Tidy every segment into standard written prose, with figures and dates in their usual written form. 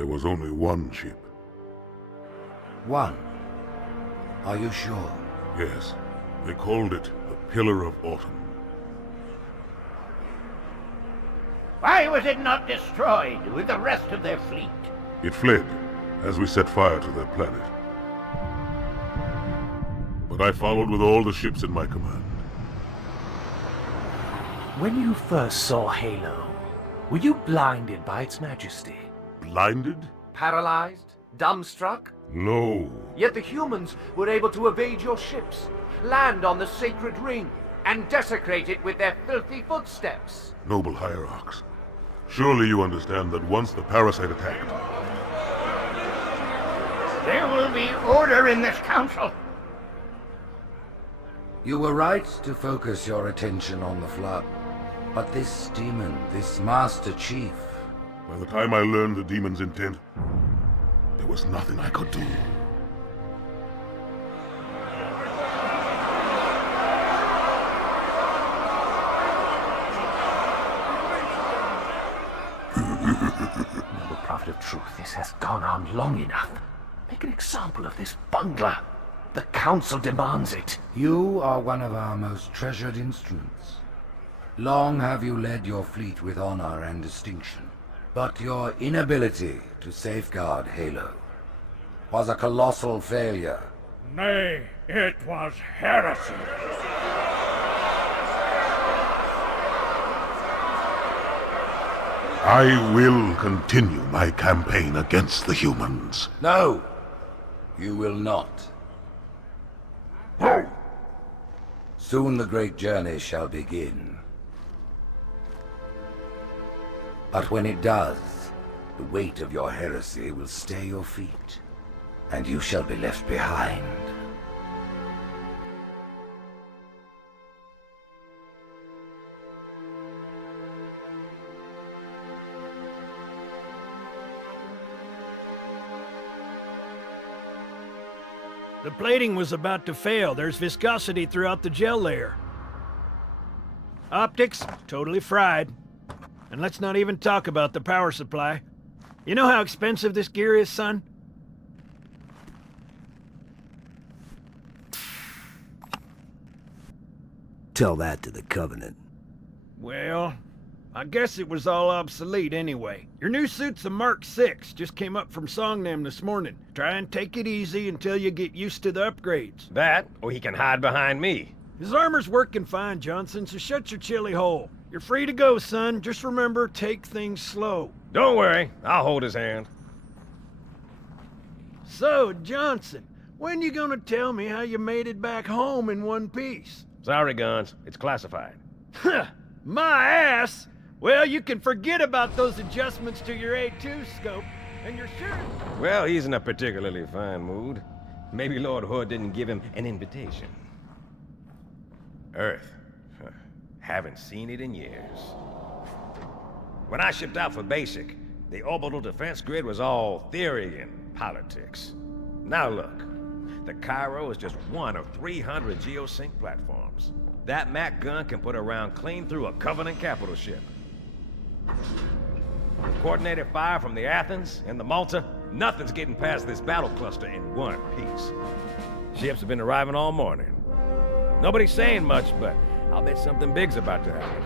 There was only one ship. One? Are you sure? Yes. They called it the Pillar of Autumn. Why was it not destroyed with the rest of their fleet? It fled as we set fire to their planet. But I followed with all the ships in my command. When you first saw Halo, were you blinded by its majesty? Blinded? Paralyzed? Dumbstruck? No. Yet the humans were able to evade your ships, land on the sacred ring, and desecrate it with their filthy footsteps. Noble hierarchs, surely you understand that once the parasite attacked... There will be order in this council. You were right to focus your attention on the Flood. But this demon, this Master Chief... By the time I learned the demon's intent, there was nothing I could do. Noble prophet of truth, this has gone on long enough. Make an example of this bungler. The council demands it. You are one of our most treasured instruments. Long have you led your fleet with honor and distinction. But your inability to safeguard Halo was a colossal failure. Nay, it was heresy. I will continue my campaign against the humans. No, you will not. Soon the great journey shall begin. But when it does, the weight of your heresy will stay your feet, and you shall be left behind. The plating was about to fail. There's viscosity throughout the gel layer. Optics, totally fried. And let's not even talk about the power supply. You know how expensive this gear is, son? Tell that to the Covenant. Well, I guess it was all obsolete anyway. Your new suit's a Mark 6, just came up from Songnam this morning. Try and take it easy until you get used to the upgrades. That, or he can hide behind me. His armor's working fine, Johnson, so shut your chilly hole. You're free to go, son. Just remember, take things slow. Don't worry, I'll hold his hand. So, Johnson, when you gonna tell me how you made it back home in one piece? Sorry, Guns, it's classified. Huh, my ass! Well, you can forget about those adjustments to your A2 scope, and you're sure... Well, he's in a particularly fine mood. Maybe Lord Hood didn't give him an invitation. Earth. Huh. Haven't seen it in years. When I shipped out for basic, the orbital defense grid was all theory and politics. Now look, the Cairo is just one of 300 geosync platforms. That Mac gun can put a round clean through a Covenant capital ship. With coordinated fire from the Athens and the Malta, nothing's getting past this battle cluster in one piece. Ships have been arriving all morning. Nobody's saying much, but I'll bet something big's about to happen.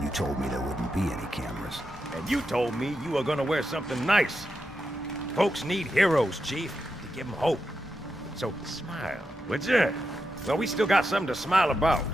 You told me there wouldn't be any cameras. And you told me you were gonna wear something nice. Folks need heroes, Chief, to give them hope. So smile, would you? Well, we still got something to smile about.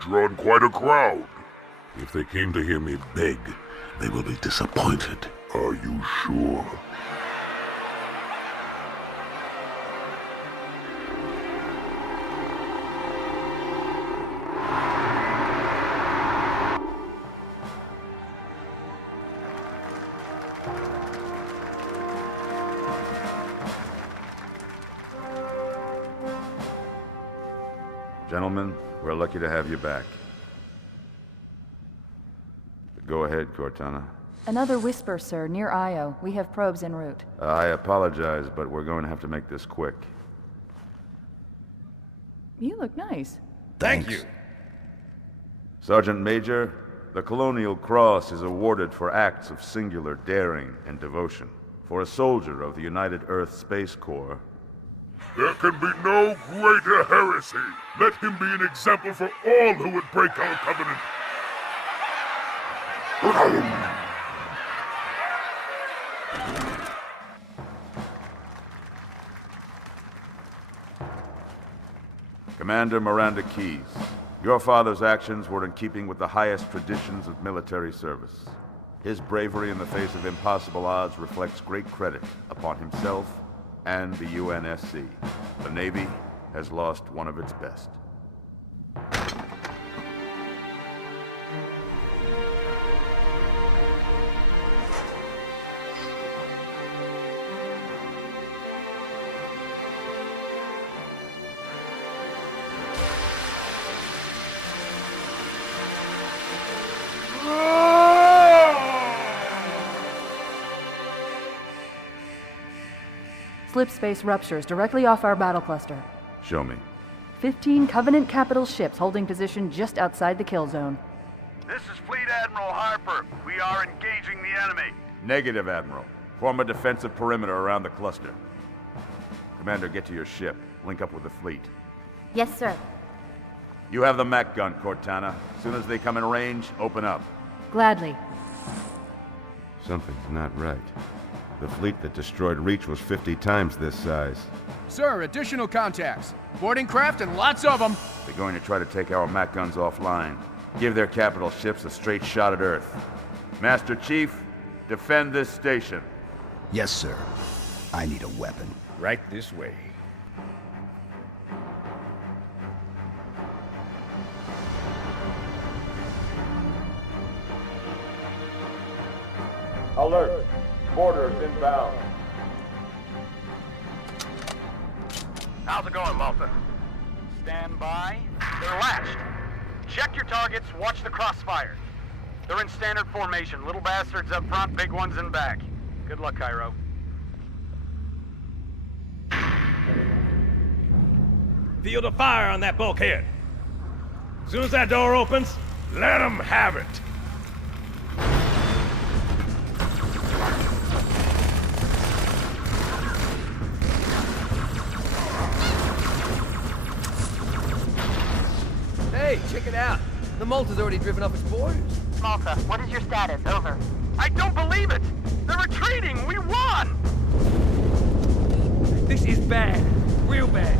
Drawn quite a crowd. If they came to hear me beg, they will be disappointed. Are you sure? Gentlemen, we're lucky to have you back. Go ahead, Cortana. Another whisper, sir, near Io. We have probes en route. I apologize, but we're going to have to make this quick. You look nice. Thank you. Sergeant Major, the Colonial Cross is awarded for acts of singular daring and devotion. For a soldier of the United Earth Space Corps. There can be no greater heresy. Let him be an example for all who would break our covenant. Commander Miranda Keyes, your father's actions were in keeping with the highest traditions of military service. His bravery in the face of impossible odds reflects great credit upon himself and the UNSC. The Navy has lost one of its best. Slip space ruptures directly off our battle cluster. Show me. 15 Covenant capital ships holding position just outside the kill zone. This is Fleet Admiral Harper. We are engaging the enemy. Negative, Admiral. Form a defensive perimeter around the cluster. Commander, get to your ship. Link up with the fleet. Yes, sir. You have the Mac gun, Cortana. As soon as they come in range, open up. Gladly. Something's not right. The fleet that destroyed Reach was 50 times this size. Sir, additional contacts. Boarding craft and lots of them. They're going to try to take our Mac guns offline. Give their capital ships a straight shot at Earth. Master Chief, defend this station. Yes, sir. I need a weapon. Right this way. Alert! Boarders inbound. How's it going, Malta? Stand by. They're latched. Check your targets, watch the crossfire. They're in standard formation. Little bastards up front, big ones in back. Good luck, Cairo. Field of fire on that bulkhead. As soon as that door opens, let them have it. Hey, check it out. The Malta's already driven off its boarders. Malta, what is your status? Over. I don't believe it! They're retreating! We won! This is bad. Real bad.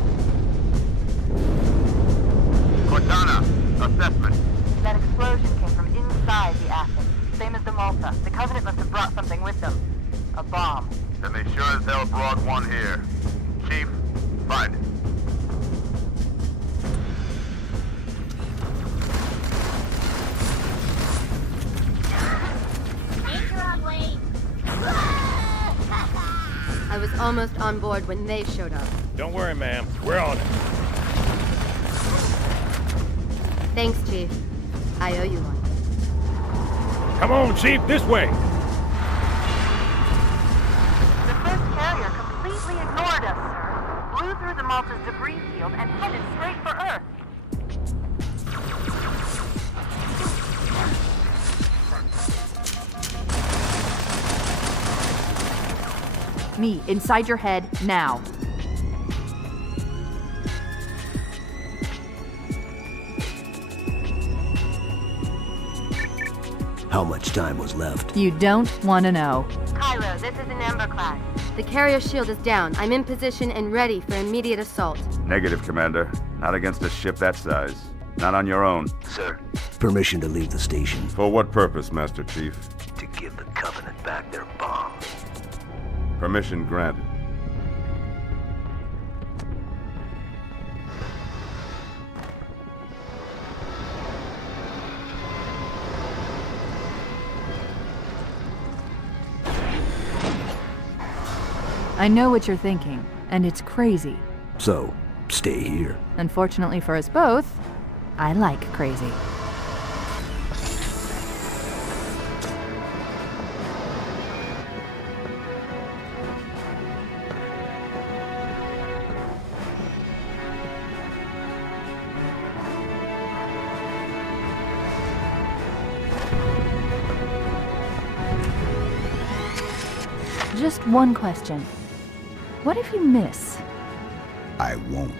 Cortana, assessment. That explosion came from inside the Athens. Same as the Malta. The Covenant must have brought something with them. A bomb. Then they sure as hell brought one here. Chief, find it. I was almost on board when they showed up. Don't worry, ma'am. We're on it. Thanks, Chief. I owe you one. Come on, Chief, this way. The first carrier completely ignored us, sir. Blew through the Malta's debris field and headed straight for Earth. Me, inside your head, now. How much time was left? You don't want to know. Cairo, this is an Ember class. The carrier shield is down. I'm in position and ready for immediate assault. Negative, Commander. Not against a ship that size. Not on your own. Sir, permission to leave the station. For what purpose, Master Chief? To give the Covenant back their bomb. Permission granted. I know what you're thinking, and it's crazy. So, stay here. Unfortunately for us both, I like crazy. Just one question. What if you miss? I won't.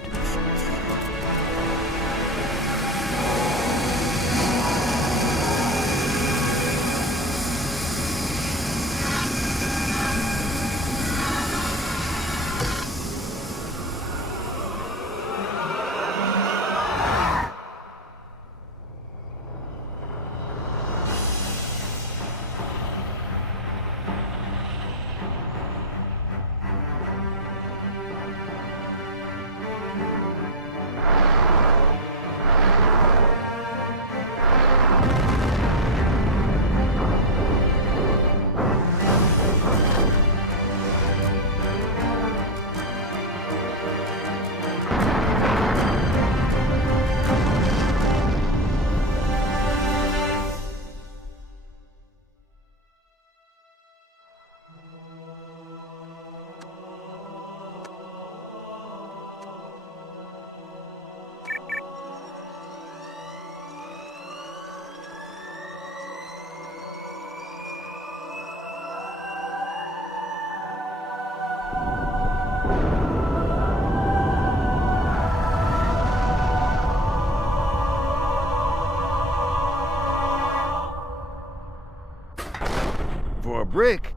For a brick,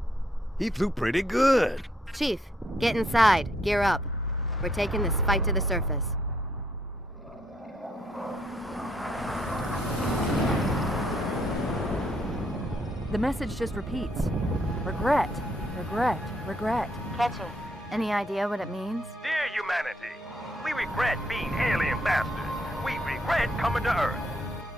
he flew pretty good. Chief, get inside. Gear up. We're taking this fight to the surface. The message just repeats. Regret, regret, regret. Catchy. Any idea what it means? Dear humanity, we regret being alien bastards. We regret coming to Earth.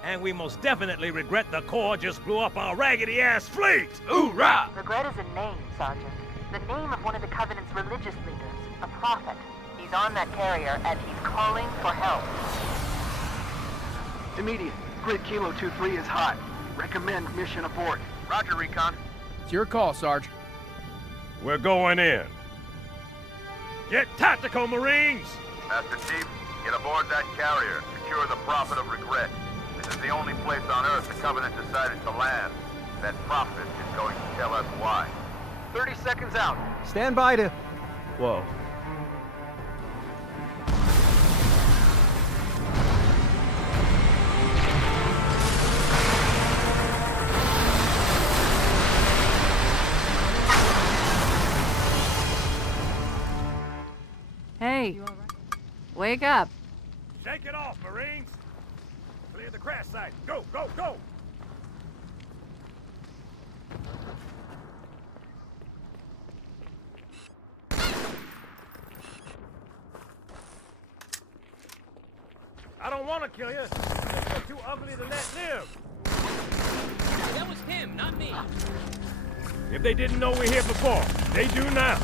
And we most definitely regret the Corps just blew up our raggedy-ass fleet! Hoorah! Regret is a name, Sergeant. The name of one of the Covenant's religious leaders, a prophet. He's on that carrier, and he's calling for help. Immediate. Grid Kilo 2-3 is hot. Recommend mission abort. Roger, Recon. It's your call, Sarge. We're going in. Get tactical, Marines! Master Chief, get aboard that carrier. Secure the Prophet of Regret. This is the only place on Earth the Covenant decided to land. That Prophet is going to tell us why. 30 seconds out. Stand by to... Whoa. Hey, wake up. Shake it off, Marines! Clear the crash site. Go, go, go! I don't want to kill you. You're too ugly to let live. That was him, not me. If they didn't know we're here before, they do now.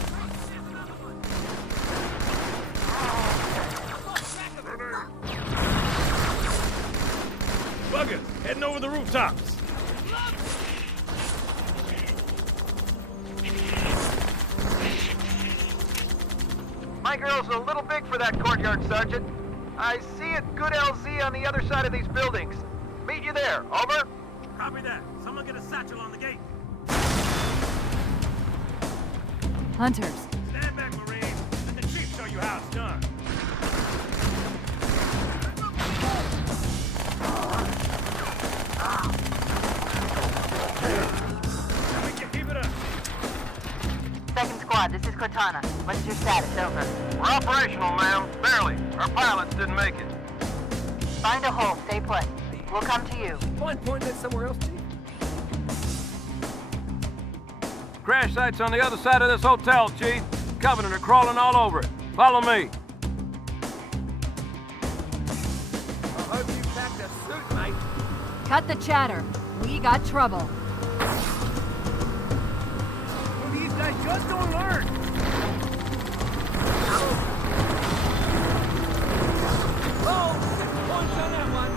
Buggers, heading over the rooftops. My girl's a little big for that courtyard, Sergeant. I see a good LZ on the other side of these buildings. Meet you there. Over. Copy that. Someone get a satchel on the gate. Hunters. Stand back, Marine. Let the chief show you how it's done. We can keep it up. Second squad, this is Cortana. What's your status? Over. We're operational, ma'am. Barely. Our pilots didn't make it. Find a hole. Stay put. We'll come to you. Find point that somewhere else, Chief. Crash site's on the other side of this hotel, Chief. Covenant are crawling all over it. Follow me. I hope you packed a suit, mate. Cut the chatter. We got trouble. Well, these guys just don't learn. on that one.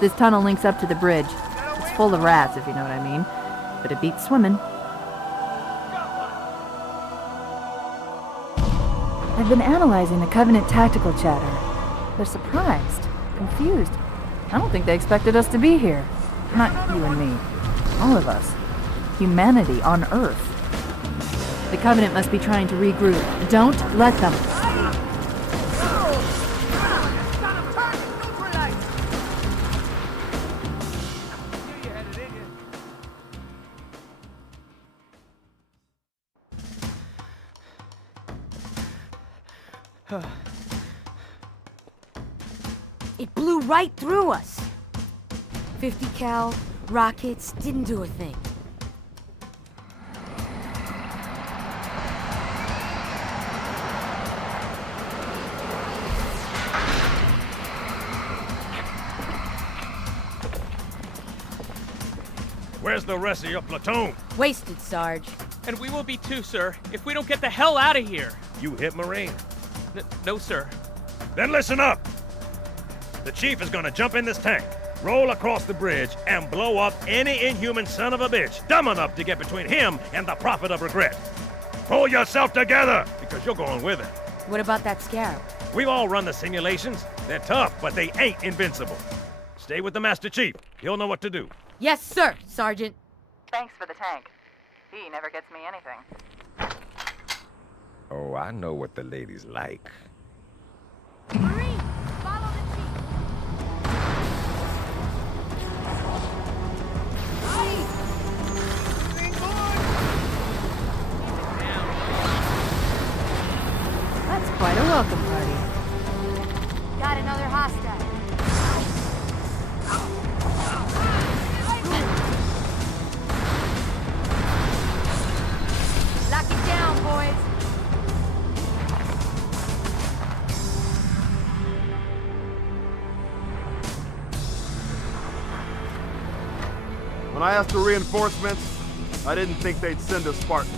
This tunnel links up to the bridge. It's full of rats, if you know what I mean. But it beats swimming. I've been analyzing the Covenant tactical chatter. They're surprised, confused. I don't think they expected us to be here. Not you and me. All of us. Humanity on Earth. The Covenant must be trying to regroup. Don't let them. It blew right through us. 50 cal, rockets, didn't do a thing. Where's the rest of your platoon? Wasted, Sarge. And we will be too, sir, if we don't get the hell out of here. You hit Marine? No, sir. Then listen up! The chief is gonna jump in this tank, roll across the bridge, and blow up any inhuman son of a bitch dumb enough to get between him and the Prophet of Regret. Pull yourself together, because you're going with him. What about that scarab? We've all run the simulations. They're tough, but they ain't invincible. Stay with the Master Chief. He'll know what to do. Yes, sir, Sergeant. Thanks for the tank. He never gets me anything. Oh, I know what the ladies like. Marine, follow the chief. That's quite a welcome party. Got another hostile. Lock it down, boys. When I asked for reinforcements, I didn't think they'd send a Spartan.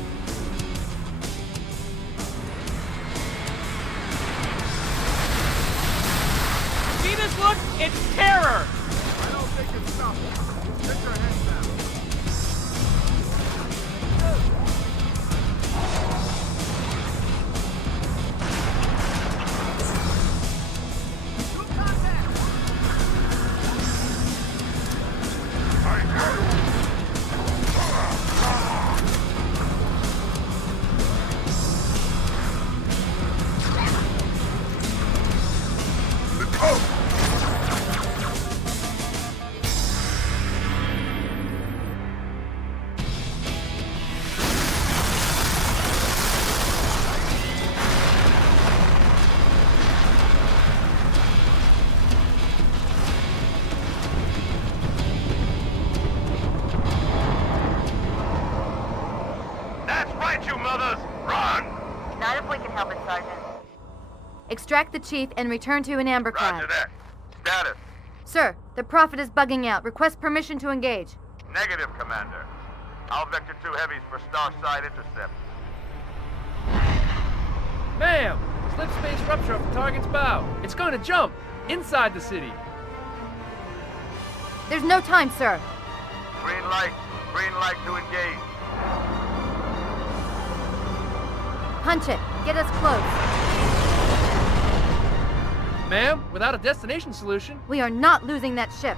See this look? It's terror! I don't think it's stopping. Get your hands down. Extract the chief and return to an amber clad. Roger that. Status. Sir, the Prophet is bugging out. Request permission to engage. Negative, Commander. I'll vector 2 heavies for Starside intercept. Ma'am! Slip space rupture off the target's bow. It's going to jump inside the city. There's no time, sir. Green light. Green light to engage. Punch it. Get us close. Ma'am, without a destination solution... We are not losing that ship.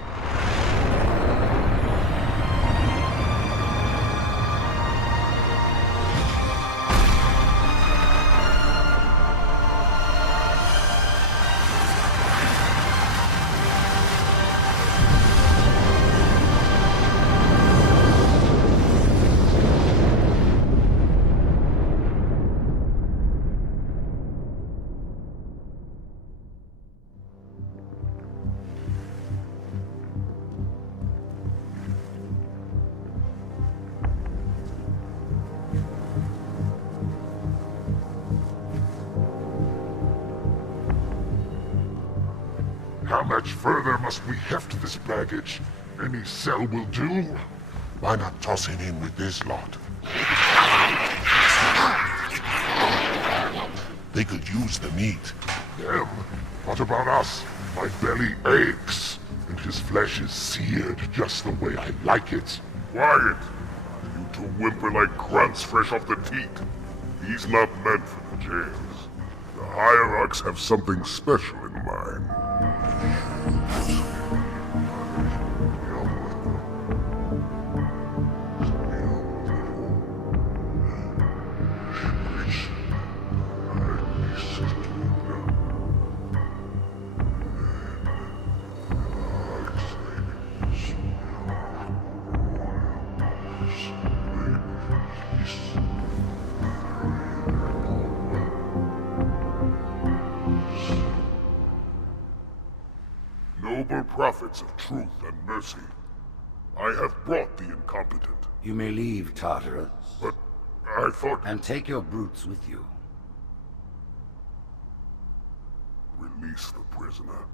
How much further must we heft this baggage? Any cell will do. Why not toss him in with this lot? They could use the meat. Them? What about us? My belly aches, and his flesh is seared just the way I like it. Quiet! You two whimper like grunts fresh off the teat. He's not meant for the jails. The hierarchs have something special in mind. Noble prophets of truth and mercy, I have brought the incompetent. You may leave, Tartarus. But I thought... And take your brutes with you. Release the prisoner.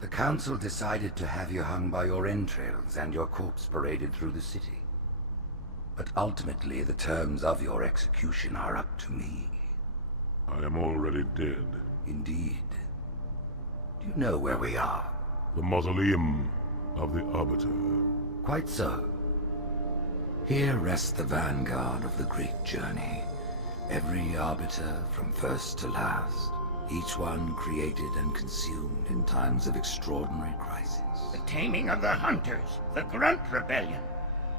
The council decided to have you hung by your entrails and your corpse paraded through the city. But ultimately, the terms of your execution are up to me. I am already dead. Indeed. Do you know where we are? The mausoleum of the Arbiter. Quite so. Here rests the vanguard of the great journey. Every Arbiter from first to last. Each one created and consumed in times of extraordinary crisis. The taming of the Hunters, the Grunt Rebellion.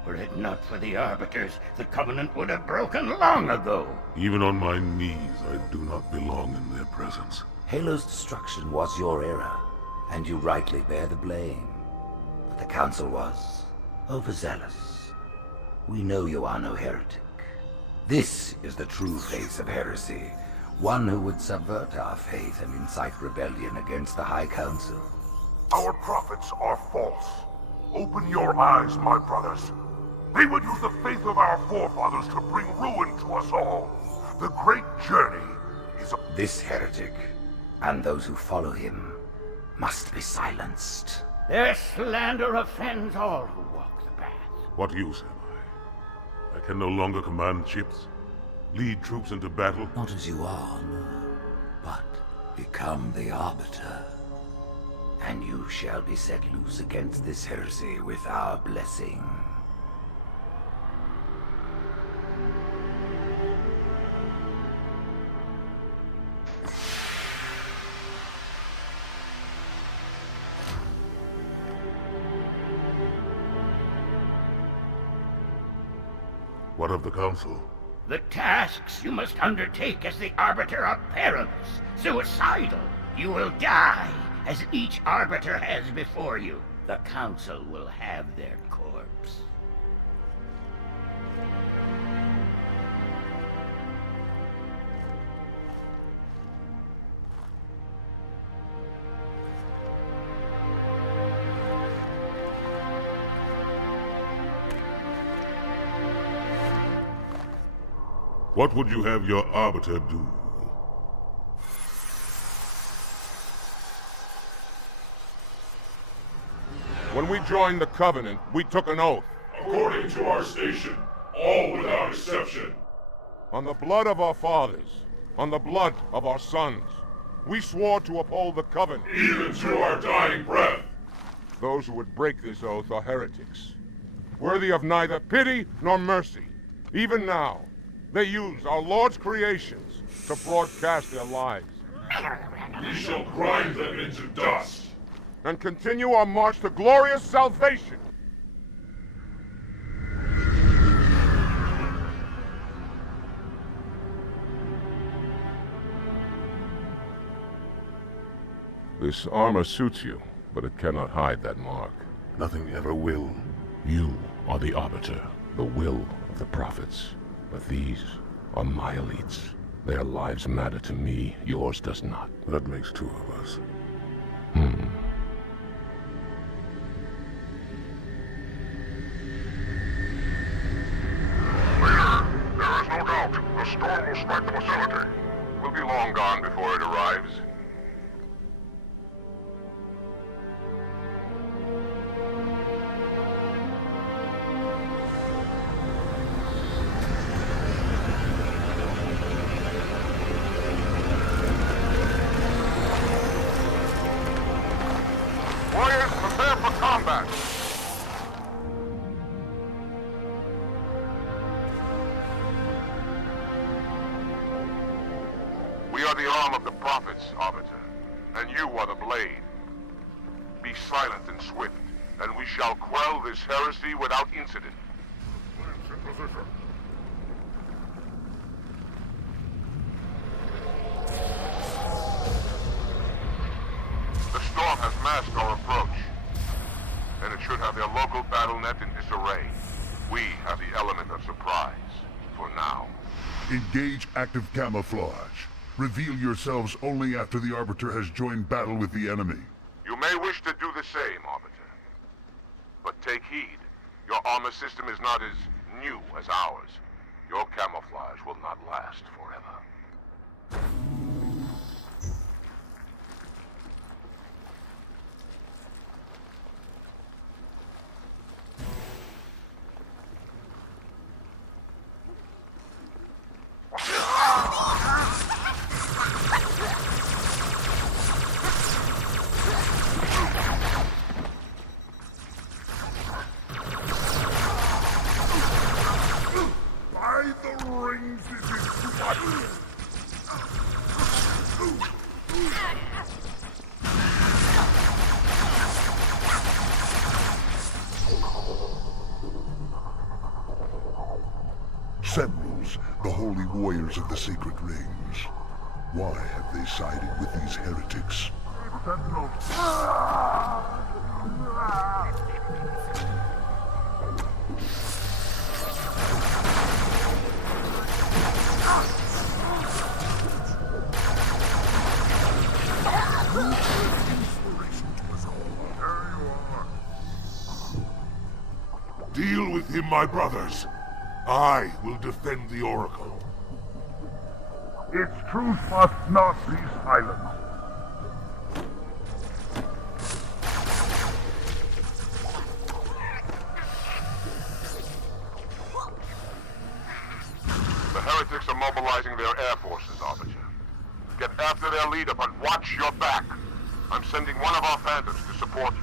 Were it not for the Arbiters, the Covenant would have broken long ago. Even on my knees, I do not belong in their presence. Halo's destruction was your error, and you rightly bear the blame. But the Council was overzealous. We know you are no heretic. This is the true face of heresy, one who would subvert our faith and incite rebellion against the High Council. Our prophets are false. Open your eyes, my brothers. They would use the faith of our forefathers to bring ruin to us all. The great journey is a... This heretic, and those who follow him, must be silenced. Their slander offends all who walk the path. What use am I? I can no longer command ships, lead troops into battle. Not as you are, no, but become the Arbiter. And you shall be set loose against this heresy with our blessing. What of the Council? The tasks you must undertake as the Arbiter are perilous, suicidal. You will die, as each Arbiter has before you. The Council will have their corpse. What would you have your Arbiter do? When we joined the Covenant, we took an oath. According to our station, all without exception. On the blood of our fathers, on the blood of our sons, we swore to uphold the Covenant. Even to our dying breath. Those who would break this oath are heretics, worthy of neither pity nor mercy. Even now, they use our Lord's creations to broadcast their lies. We shall grind them into dust. And continue our march to glorious salvation. This armor suits you, but it cannot hide that mark. Nothing ever will. You are the Arbiter, the will of the prophets. But these are my elites. Their lives matter to me, yours does not. That makes two of us. Leader, there is no doubt the storm will strike the facility. will be long gone before it arrives. Warriors, prepare for combat! We are the arm of the prophets, Arbiter, and you are the blade. Be silent and swift, and we shall quell this heresy without incident. The storm has masked our approach, and it should have their local battle net in disarray. We have the element of surprise, for now. Engage active camouflage. Reveal yourselves only after the Arbiter has joined battle with the enemy. You may wish to do the same, Arbiter. But take heed. Your armor system is not as new as ours. Your camouflage will not last forever. By the rings, this is too much! Sentinels, the holy warriors of the sacred rings. Why have they sided with these heretics? Deal with him, my brothers. I will defend the Oracle. Its truth must not be silenced. The heretics are mobilizing their air forces, Arbiter. Get after their leader, but watch your back. I'm sending one of our phantoms to support you.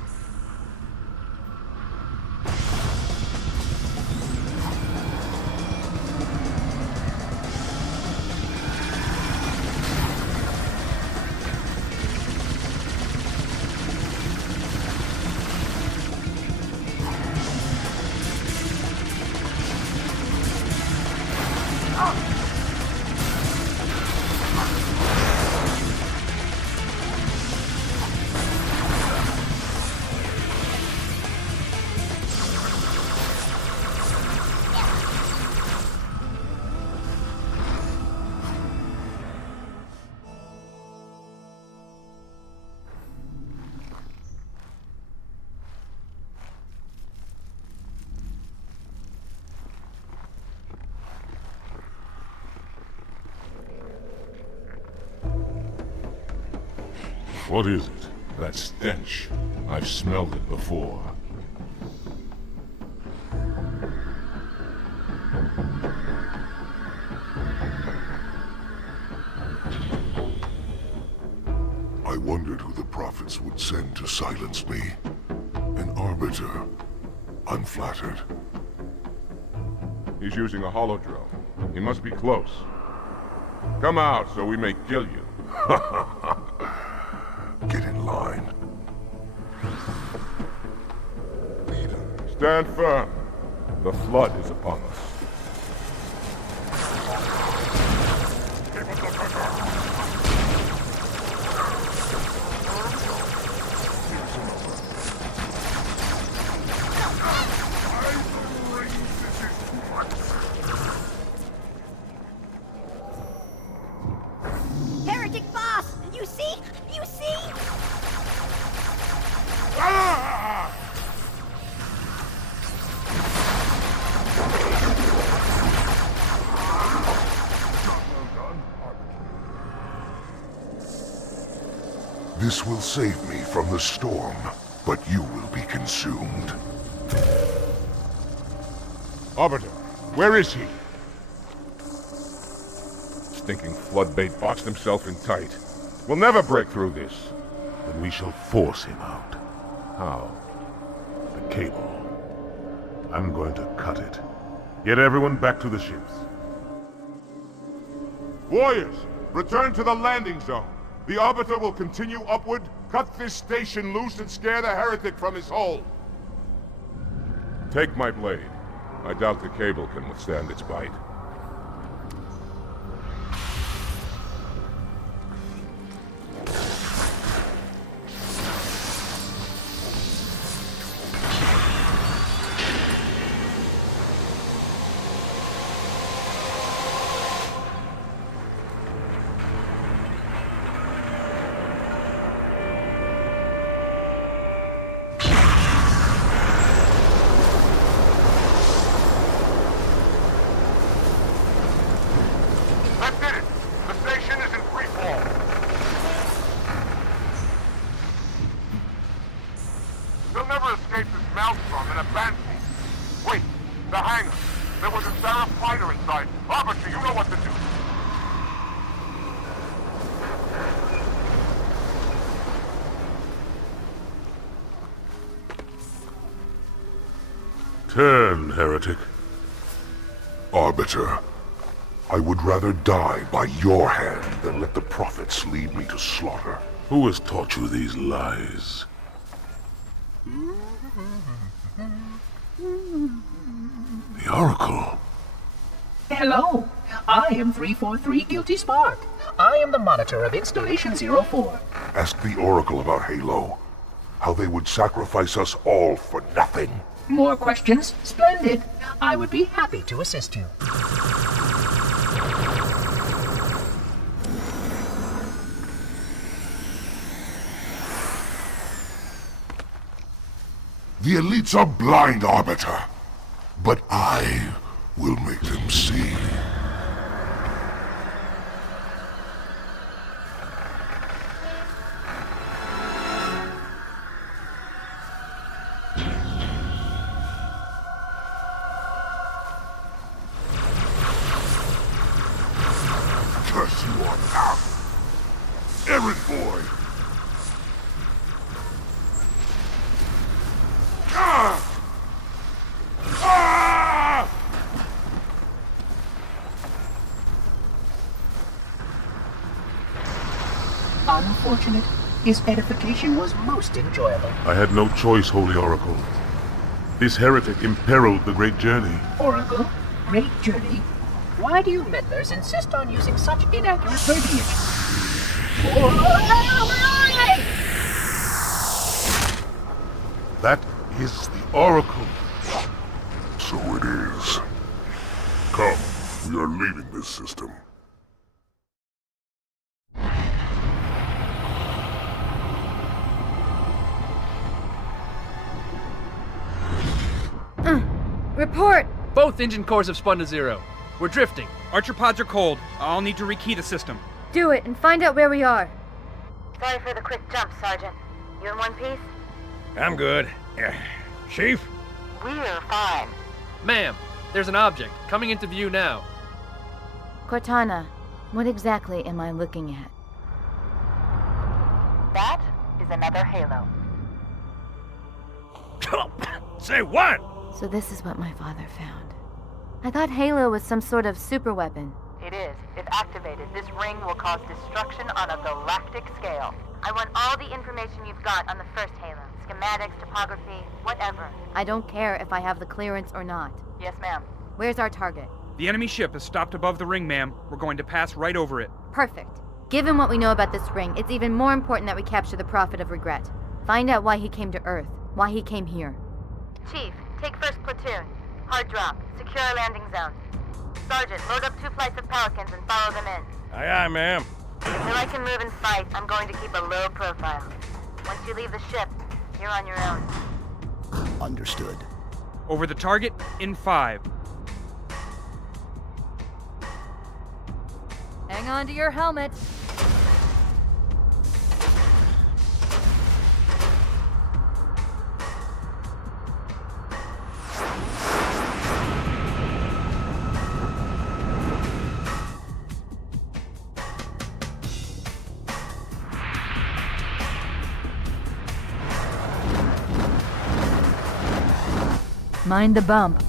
What is it? That stench. I've smelled it before. I wondered who the prophets would send to silence me. An arbiter. I'm flattered. He's using a holodrome. He must be close. Come out so we may kill you. Get in line. Stand firm. The flood is upon us. Heretic boss! You see? You see? This will save me from the storm, but you will be consumed. Arbiter, where is he? Stinking floodbait boxed himself in tight. We'll never break through this. Then we shall force him out. How? The cable. I'm going to cut it. Get everyone back to the ships. Warriors, return to the landing zone. The Arbiter will continue upward, cut this station loose, and scare the heretic from his hole. Take my blade. I doubt the cable can withstand its bite. Turn, heretic. Arbiter, I would rather die by your hand than let the prophets lead me to slaughter. Who has taught you these lies? The Oracle. Hello, I am 343 Guilty Spark. I am the monitor of Installation 04. Ask the Oracle about Halo. How they would sacrifice us all for nothing. More questions? Splendid. I would be happy to assist you. The elites are blind, Arbiter. But I will make them see. Curse you on now. Errand boy! Unfortunate. His edification was most enjoyable. I had no choice, Holy Oracle. This heretic imperiled the great journey. Oracle, great journey. Why do you meddlers insist on using such inaccurate verbiage? That is the Oracle. So it is. Come, we are leaving this system. Report! Both engine cores have spun to zero. We're drifting. Archer pods are cold. I'll need to rekey the system. Do it and find out where we are. Sorry for the quick jump, Sergeant. You in one piece? I'm good. Chief? We're fine. Ma'am, there's an object coming into view now. Cortana, what exactly am I looking at? That is another Halo. Say what? So this is what my father found. I thought Halo was some sort of super weapon. It is. If activated, this ring will cause destruction on a galactic scale. I want all the information you've got on the first Halo. Schematics, topography, whatever. I don't care if I have the clearance or not. Yes, ma'am. Where's our target? The enemy ship is stopped above the ring, ma'am. We're going to pass right over it. Perfect. Given what we know about this ring, it's even more important that we capture the Prophet of Regret. Find out why he came to Earth, why he came here. Chief, take first platoon. Hard drop. Secure our landing zone. Sergeant, load up 2 flights of Pelicans and follow them in. Aye, aye, ma'am. Until I can move and fight, I'm going to keep a low profile. Once you leave the ship, you're on your own. Understood. Over the target in 5. Hang on to your helmet. Mind the bump.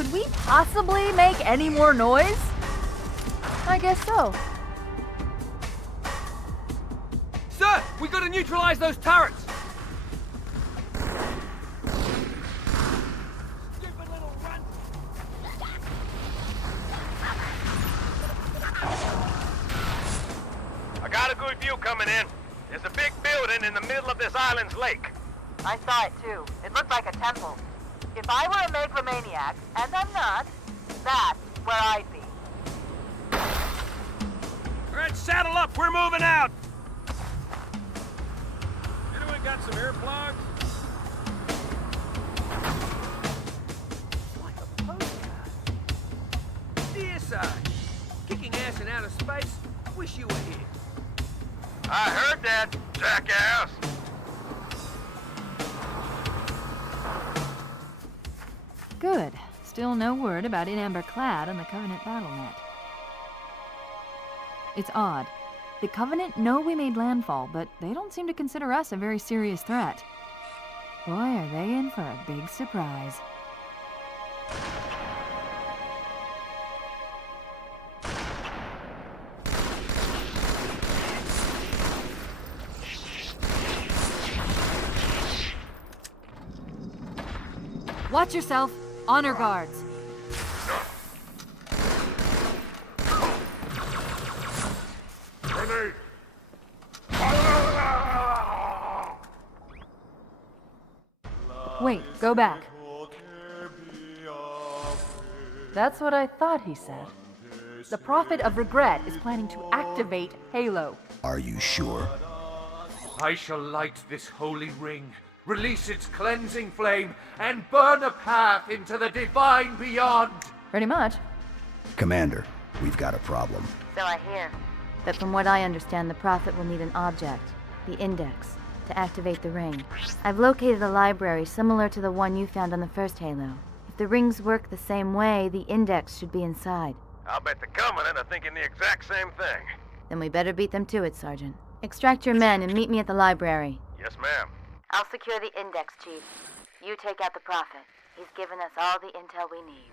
Could we possibly make any more noise? I guess so. Sir, we gotta neutralize those turrets! I got a good view coming in. There's a big building in the middle of this island's lake. I saw it too. It looked like a temple. If I were a megalomaniac, and I'm not, that's where I'd be. Alright, saddle up, we're moving out! Anyone got some air plugs? Like a postcard. Dear sir, kicking ass in outer space, wish you were here. I heard that, jackass. Good. Still no word about In Amber Clad on the Covenant BattleNet. It's odd. The Covenant know we made landfall, but they don't seem to consider us a very serious threat. Boy, are they in for a big surprise. Watch yourself. Honor guards. Grenade! Wait, go back. That's what I thought he said. The Prophet of Regret is planning to activate Halo. Are you sure? I shall light this holy ring, release its cleansing flame, and burn a path into the divine beyond. Pretty much. Commander, we've got a problem. So I hear. But from what I understand, the Prophet will need an object, the Index, to activate the ring. I've located a library similar to the one you found on the first Halo. If the rings work the same way, the Index should be inside. I'll bet the Covenant are thinking the exact same thing. Then we better beat them to it, Sergeant. Extract your men and meet me at the library. Yes, ma'am. I'll secure the Index, Chief. You take out the Prophet. He's given us all the intel we need.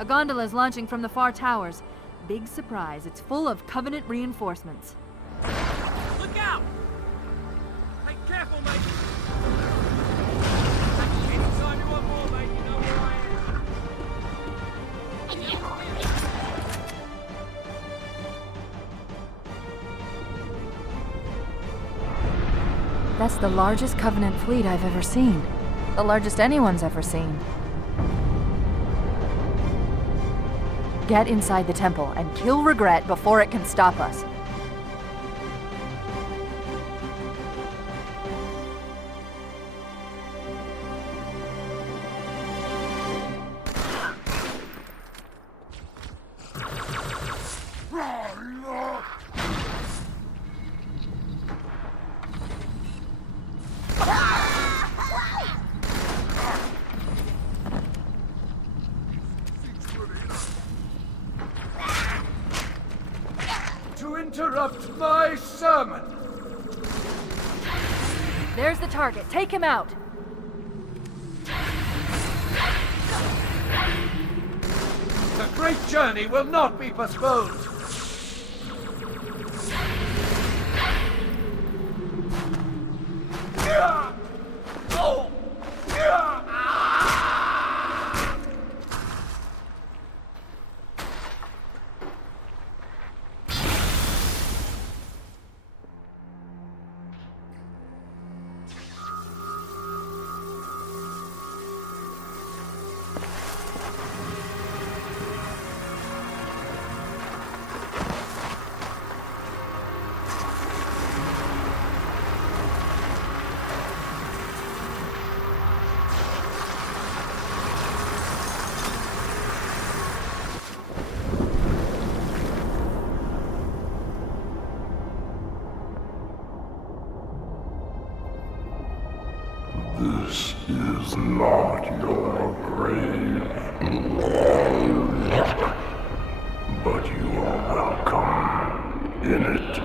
A gondola is launching from the far towers. Big surprise, it's full of Covenant reinforcements. Look out! Hey, careful, mate! Anytime you want more, mate, you know where I That's the largest Covenant fleet I've ever seen. The largest anyone's ever seen. Get inside the temple and kill Regret before it can stop us. Interrupt my sermon! There's the target. Take him out! The great journey will not be postponed! This is not your grave. But you are welcome in it.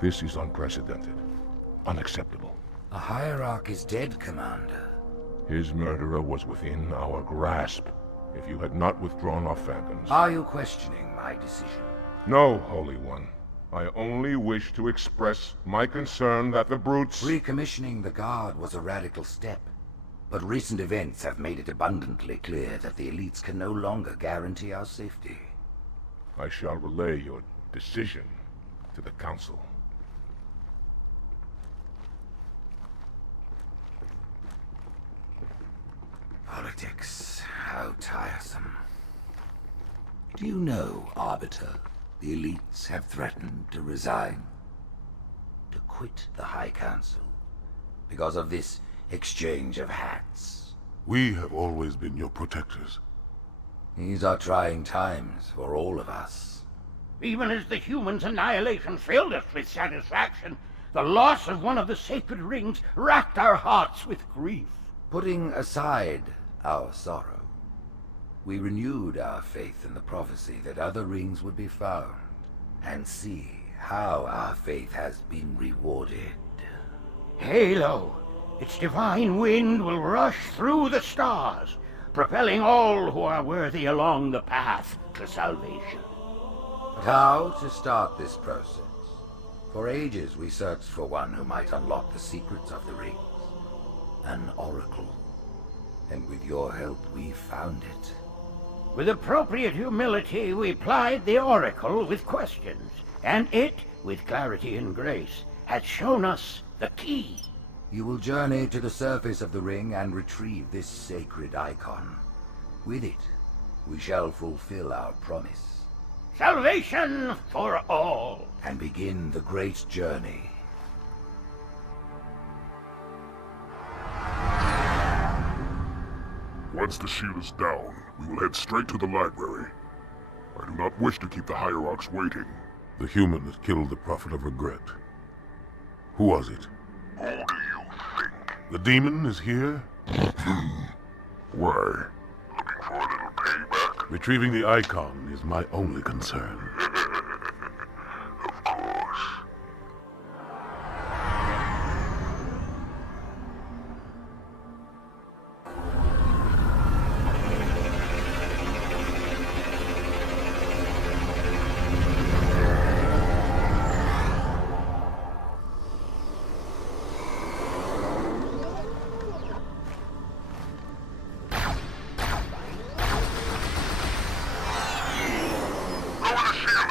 This is unprecedented. Unacceptable. A hierarch is dead, Commander. His murderer was within our grasp. If you had not withdrawn our phantoms... Are you questioning my decision? No, Holy One. I only wish to express my concern that the brutes... Recommissioning the Guard was a radical step. But recent events have made it abundantly clear that the elites can no longer guarantee our safety. I shall relay your decision to the Council. Politics, how tiresome. Do you know, Arbiter, the elites have threatened to resign? To quit the High Council because of this exchange of hats. We have always been your protectors. These are trying times for all of us. Even as the humans' annihilation filled us with satisfaction, the loss of one of the sacred rings racked our hearts with grief. Putting aside our sorrow, we renewed our faith in the prophecy that other rings would be found, and see how our faith has been rewarded. Halo, its divine wind will rush through the stars, propelling all who are worthy along the path to salvation. But how to start this process? For ages we searched for one who might unlock the secrets of the rings. An oracle. And with your help, we found it. With appropriate humility, we plied the oracle with questions, and it, with clarity and grace, has shown us the key. You will journey to the surface of the ring and retrieve this sacred icon. With it, we shall fulfill our promise. Salvation for all. And begin the great journey. Once the shield is down, we will head straight to the library. I do not wish to keep the hierarchs waiting. The human that killed the Prophet of Regret. Who was it? Who do you think? The demon is here? Why? Looking for a little payback? Retrieving the icon is my only concern. Of course. Lower the shield!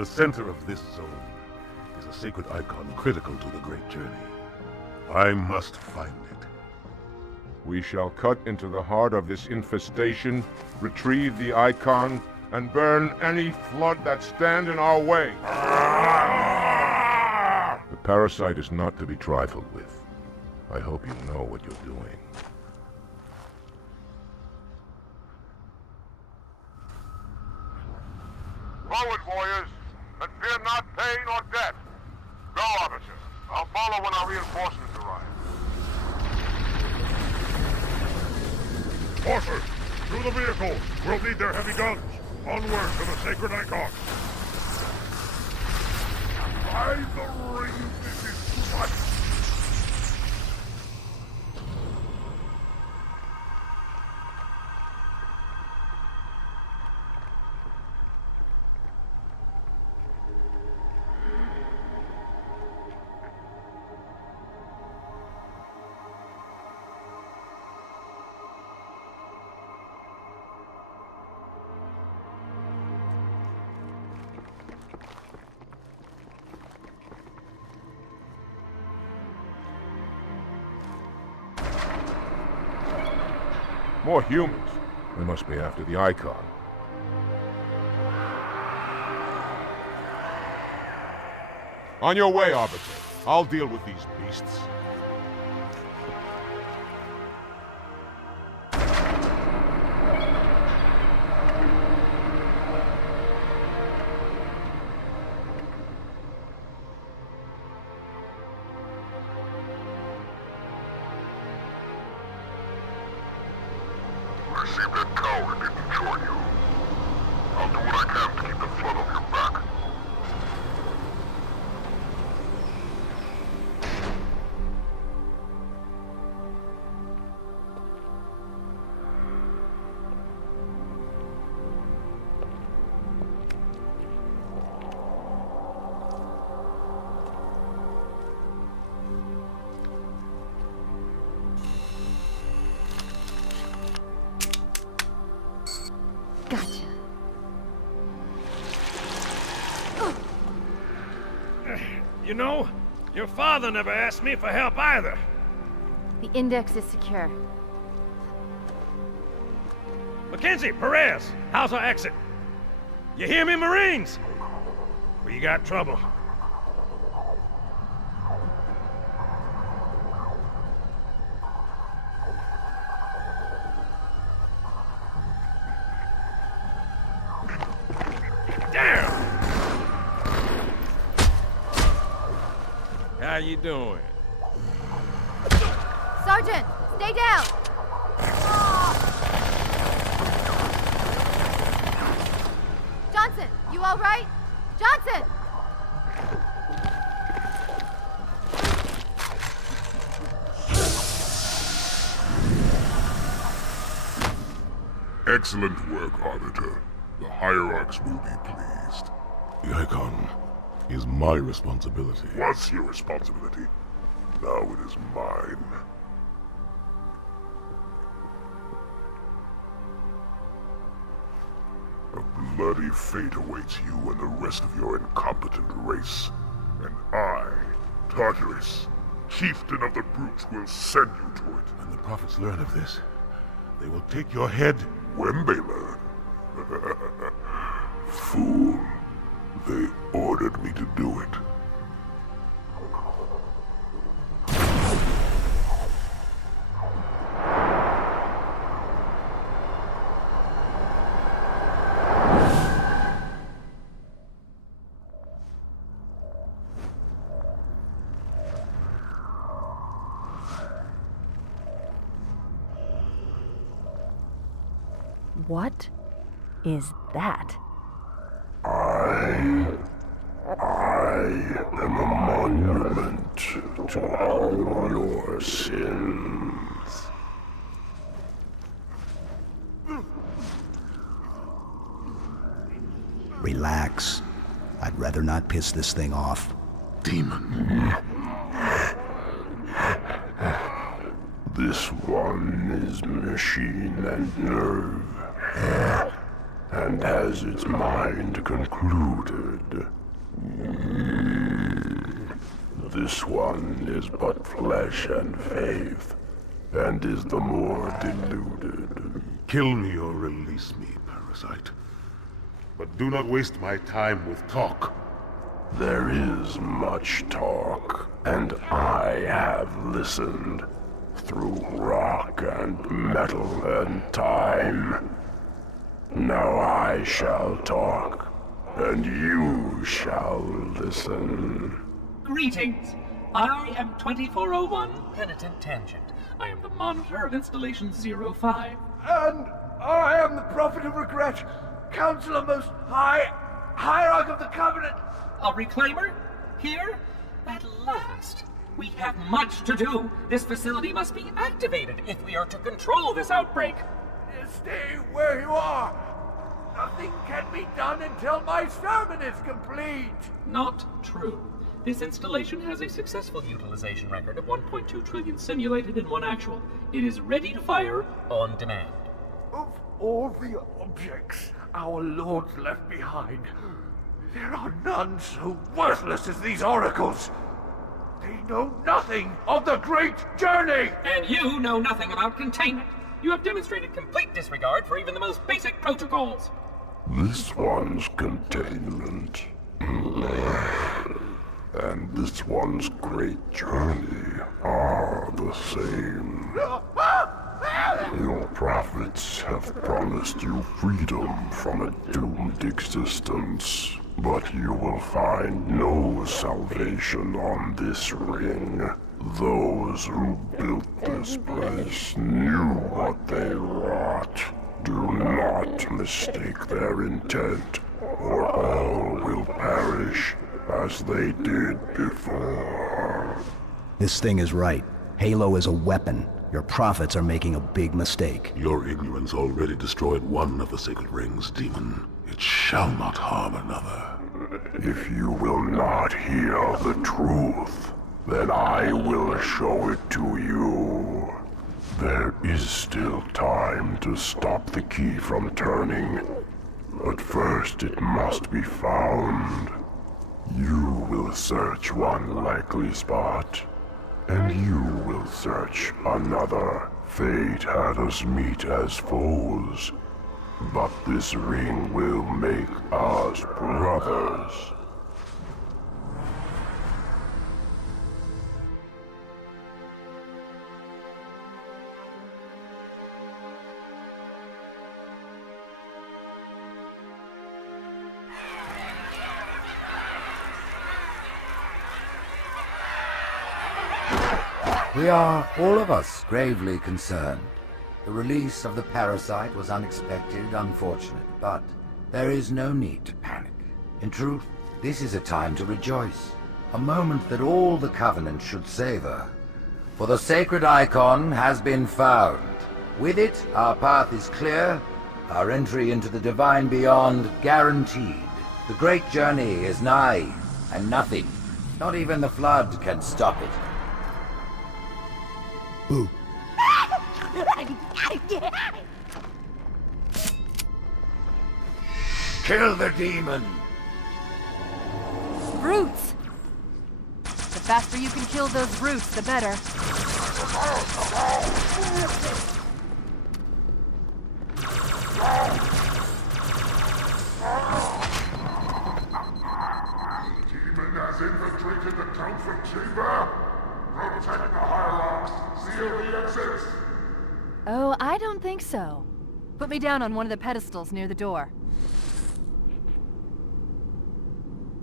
the center of this zone is a sacred icon critical to the great journey. I must find it. We shall cut into the heart of this infestation, retrieve the icon, and burn any flood that stand in our way. The parasite is not to be trifled with. I hope you know what you're doing. Forward, warriors, and fear not pain or death. Go, officer. I'll follow when our reinforcements arrive. Horses, through the vehicles! We'll need their heavy guns! Onward to the sacred icon! By the ring, this is too much! More humans. They must be after the icon. On your way, Arbiter. I'll deal with these beasts. I see that coward didn't join you. I'll do what I can to keep the flood off your back. Gotcha. You know, your father never asked me for help either. The index is secure. Mackenzie, Perez, how's our exit? You hear me, Marines? We got trouble. Damn! How you doing? Sergeant, stay down! Johnson, you all right? Johnson! Excellent work, Arbiter. The hierarchs will be pleased. The icon is my responsibility. Was your responsibility. Now it is mine. A bloody fate awaits you and the rest of your incompetent race. And I, Tartarus, chieftain of the brutes, will send you to it. When the prophets learn of this, they will take your head when they learn. Fool. They ordered me to do it. What is that? I am a monument to all your sins. Relax. I'd rather not piss this thing off. Demon. This one is machine and nerve. and has its mind concluded. This one is but flesh and faith, and is the more deluded. Kill me or release me, parasite. But do not waste my time with talk. There is much talk, and I have listened through rock and metal and time. Now I shall talk, and you shall listen. Greetings. I am 2401 Penitent Tangent. I am the monitor of Installation 05. And I am the Prophet of Regret, Counselor Most High, Hierarch of the Covenant. A reclaimer? Here? At last. We have much to do. This facility must be activated if we are to control this outbreak. Stay where you are. Nothing can be done until my sermon is complete. Not true. This installation has a successful utilization record of 1.2 trillion simulated and 1 actual. It is ready to fire on demand. Of all the objects our lords left behind, there are none so worthless as these oracles. They know nothing of the great journey! And you know nothing about containment. You have demonstrated complete disregard for even the most basic protocols. This one's containment. And this one's great journey are the same. Your prophets have promised you freedom from a doomed existence, but you will find no salvation on this ring. Those who built this place knew what they wrought. Do not mistake their intent, or all will perish as they did before. This thing is right. Halo is a weapon. Your prophets are making a big mistake. Your ignorance already destroyed one of the sacred rings, demon. It shall not harm another. If you will not hear the truth, then I will show it to you. There is still time to stop the key from turning, but first it must be found. You will search one likely spot, and you will search another. Fate had us meet as foes, but this ring will make us brothers. We are, all of us, gravely concerned. The release of the parasite was unexpected, unfortunate, but there is no need to panic. In truth, this is a time to rejoice, a moment that all the Covenant should savor. For the sacred icon has been found. With it, our path is clear, our entry into the divine beyond guaranteed. The great journey is nigh, and nothing, not even the flood, can stop it. Boo. Kill the demon! Brutes! The faster you can kill those brutes, the better. Demon has infiltrated the council chamber. Protect the hierarchs. Seal the exits. Oh, I don't think so. Put me down on one of the pedestals near the door.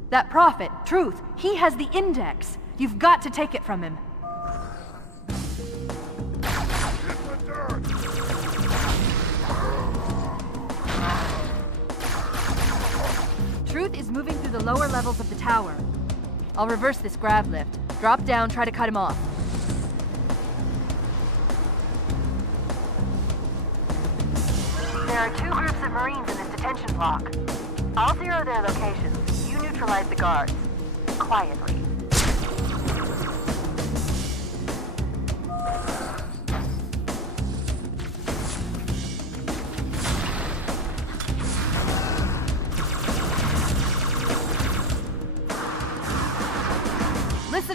That prophet, Truth, he has the index. You've got to take it from him. Truth is moving through the lower levels of the tower. I'll reverse this grav lift. Drop down, try to cut him off. There are 2 groups of Marines in this detention block. I'll zero their locations. You neutralize the guards. Quietly.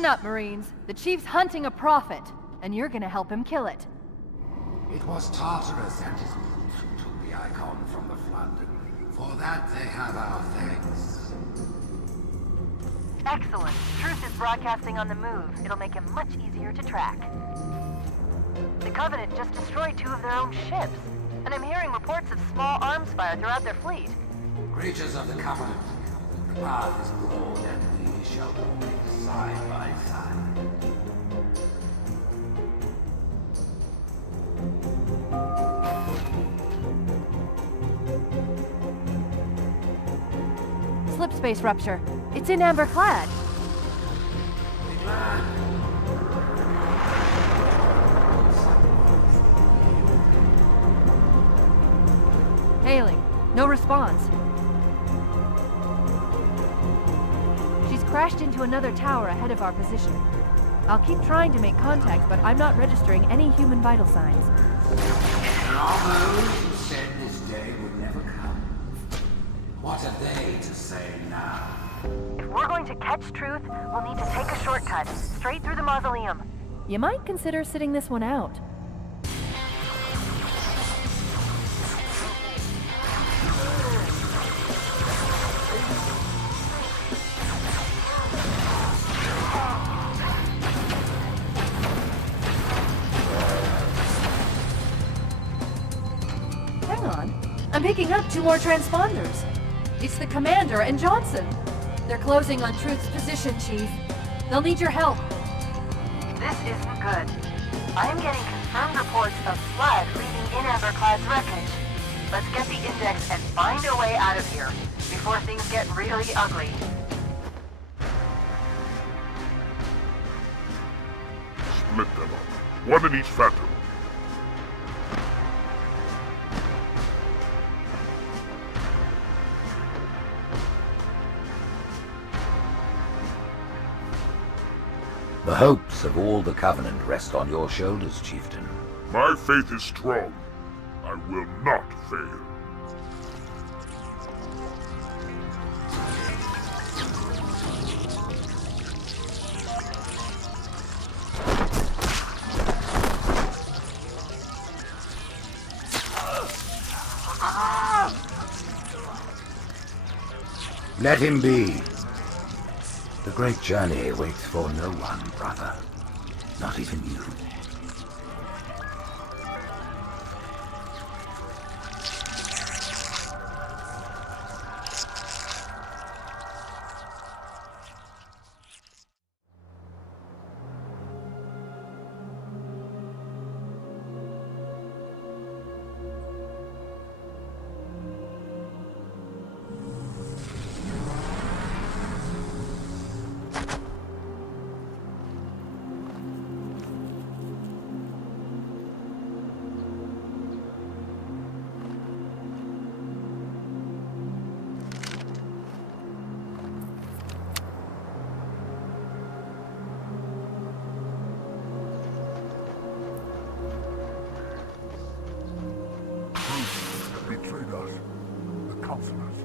Listen up, Marines. The Chief's hunting a prophet, and you're gonna help him kill it. It was Tartarus and his brutes who took the icon from the flood. For that they have our thanks. Excellent. Truth is broadcasting on the move. It'll make him much easier to track. The Covenant just destroyed 2 of their own ships, and I'm hearing reports of small arms fire throughout their fleet. Creatures of the Covenant, the path is broad and we shall walk side by side. Slip space rupture. It's in amber clad. Hailing. No response. She's crashed into another tower ahead of our position. I'll keep trying to make contact, but I'm not registering any human vital signs. There are those who said this day would never come. What are they to say now? If we're going to catch Truth, we'll need to take a shortcut, straight through the mausoleum. You might consider sitting this one out. Hang on. I'm picking up 2 more transponders. It's the Commander and Johnson. They're closing on Truth's position, Chief. They'll need your help. This isn't good. I am getting confirmed reports of flood leaving in Amberclad's wreckage. Let's get the index and find a way out of here before things get really ugly. Split them up. One in each phantom. The hopes of all the Covenant rest on your shoulders, Chieftain. My faith is strong. I will not fail. Let him be. The great journey waits for no one, brother. Not even you. Betrayed us. The counselors.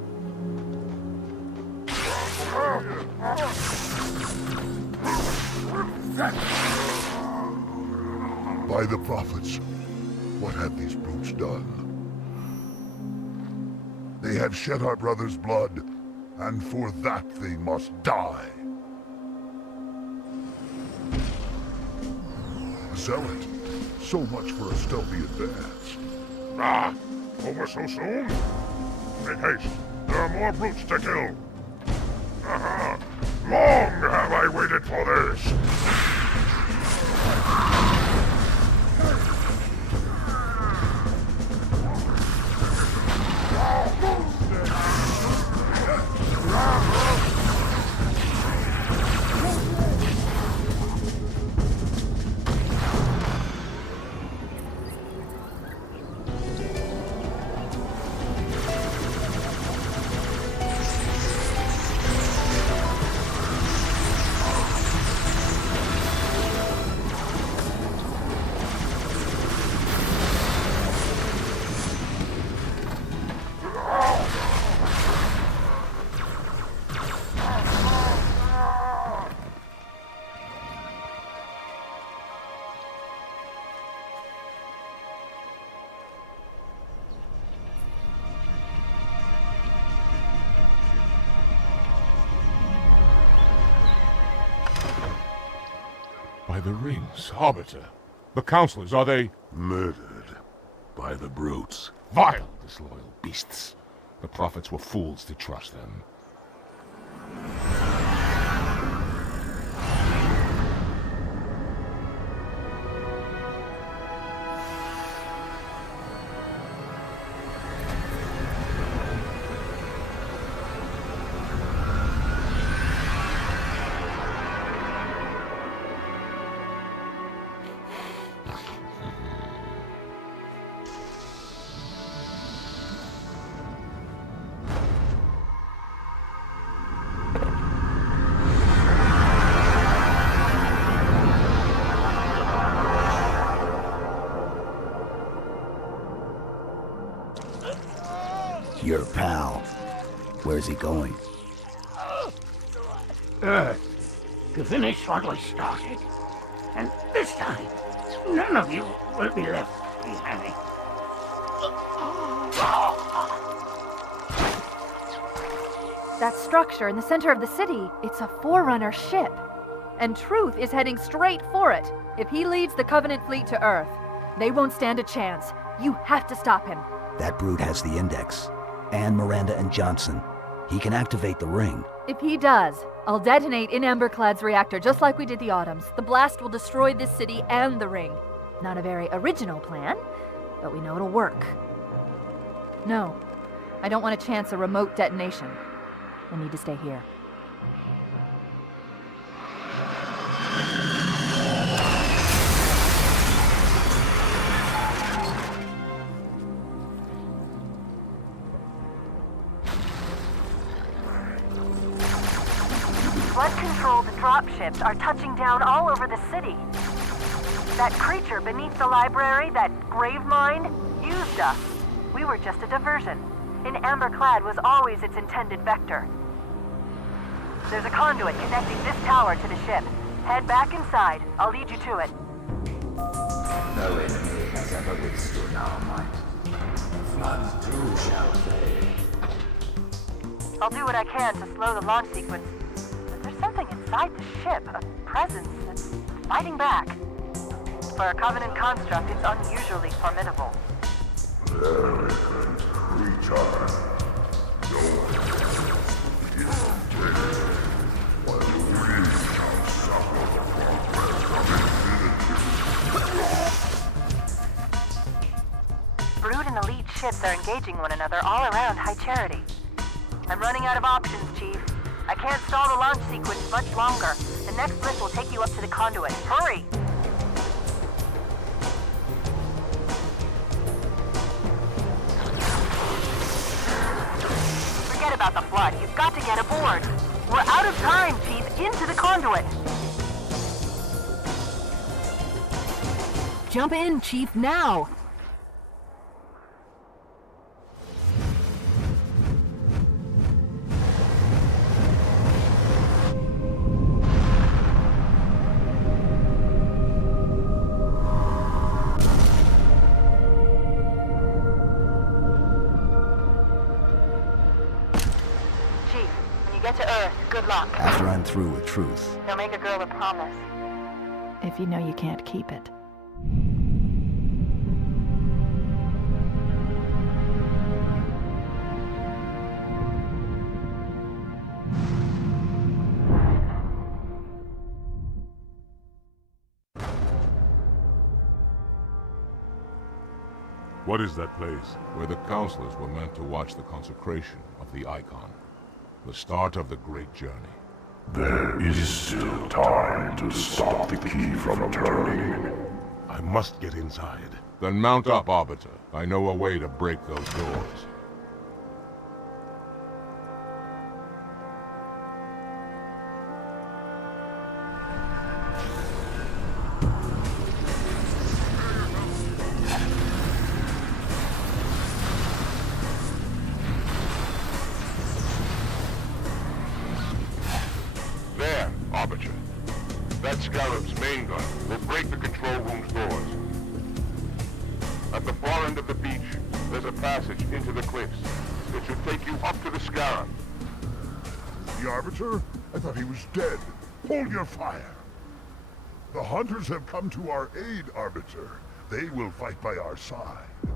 By the prophets, what have these brutes done? They have shed our brother's blood, and for that they must die. Zealot, so much for a stealthy advance. Ah! Over so soon? Make haste. There are more brutes to kill. Aha! Long have I waited for this! by the rings, Arbiter. The counselors, are they... Murdered by the brutes. Vile, disloyal beasts. The prophets were fools to trust them. Your pal. Where's he going? Earth, to finish what we started. And this time, none of you will be left behind. That structure in the center of the city, it's a Forerunner ship. And Truth is heading straight for it. If he leads the Covenant fleet to Earth, they won't stand a chance. You have to stop him. That brute has the Index. And Miranda and Johnson. He can activate the ring. If he does, I'll detonate in Emberclad's reactor just like we did the Autumns. The blast will destroy this city and the ring. Not a very original plan, but we know it'll work. No, I don't want to chance a remote detonation. I need to stay here. Flood-controlled dropships are touching down all over the city. That creature beneath the library, that grave mind, used us. We were just a diversion. In Amberclad was always its intended vector. There's a conduit connecting this tower to the ship. Head back inside. I'll lead you to it. No enemy has ever withstood our might. Flood too shall fade. I'll do what I can to slow the launch sequence. But there's something inside the ship, a presence that's fighting back. For a Covenant construct, it's unusually formidable. Arrogant creature. No one is dead. While we shall suffer the progress of infinity. Brood and elite ships are engaging one another all around High Charity. I'm running out of options, Chief. I can't stall the launch sequence much longer. The next lift will take you up to the conduit. Hurry! Forget about the flood. You've got to get aboard. We're out of time, Chief. Into the conduit. Jump in, Chief, now! After I'm through with Truth. Don't make a girl a promise. If you know you can't keep it. What is that place? Where the counselors were meant to watch the consecration of the Icon. The start of the great journey. There is still time to stop the key from turning. I must get inside. Then mount up, Arbiter. I know a way to break those doors. That Scarab's main gun will break the control room's doors. At the far end of the beach, there's a passage into the cliffs. It should take you up to the Scarab. The Arbiter? I thought he was dead. Hold your fire. The hunters have come to our aid, Arbiter. They will fight by our side. My